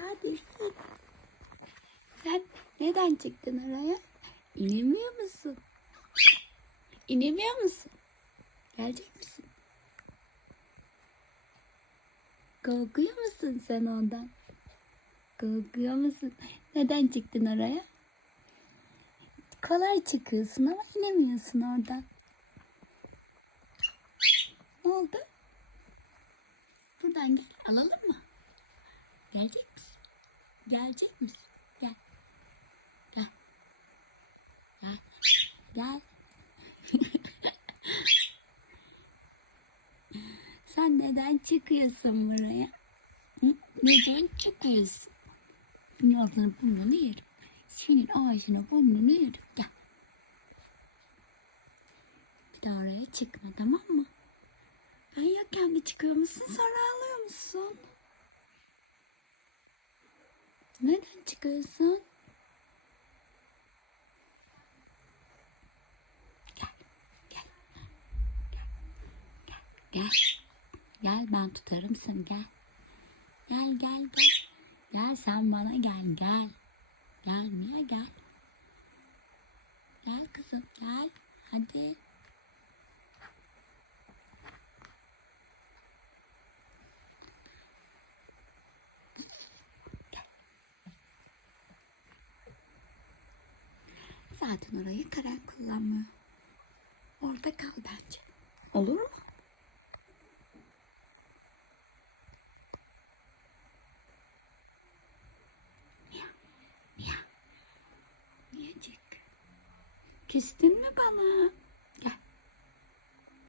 Hadi sen. Sen neden çıktın oraya? İnemiyor musun? İnemiyor musun? Gelecek misin? Korkuyor musun sen ondan? Korkuyor musun? Neden çıktın oraya? Kolay çıkıyorsun ama inemiyorsun oradan. Ne oldu? Buradan gel alalım mı? Gelecek misin? Gel. Gel. Gel. Gel. Sen neden çıkıyorsun buraya? Neden çıkıyorsun? Senin ağzını burnunu yerim. Senin ağzını burnunu yerim. Gel. Bir daha oraya çıkma tamam mı? Ben yokken bir çıkıyor musun sonra ağlıyor musun? Neden çıkıyorsun? Gel, gel, gel, gel, gel. Ben tutarım seni gel. Gel gel gel. Gel sen bana gel gel. Gel Mia. Gel Zaten orayı Karen kullanmıyor. Orada kal bence. Olur mu? Mia, Mia. Miyacık. Küstün mü bana?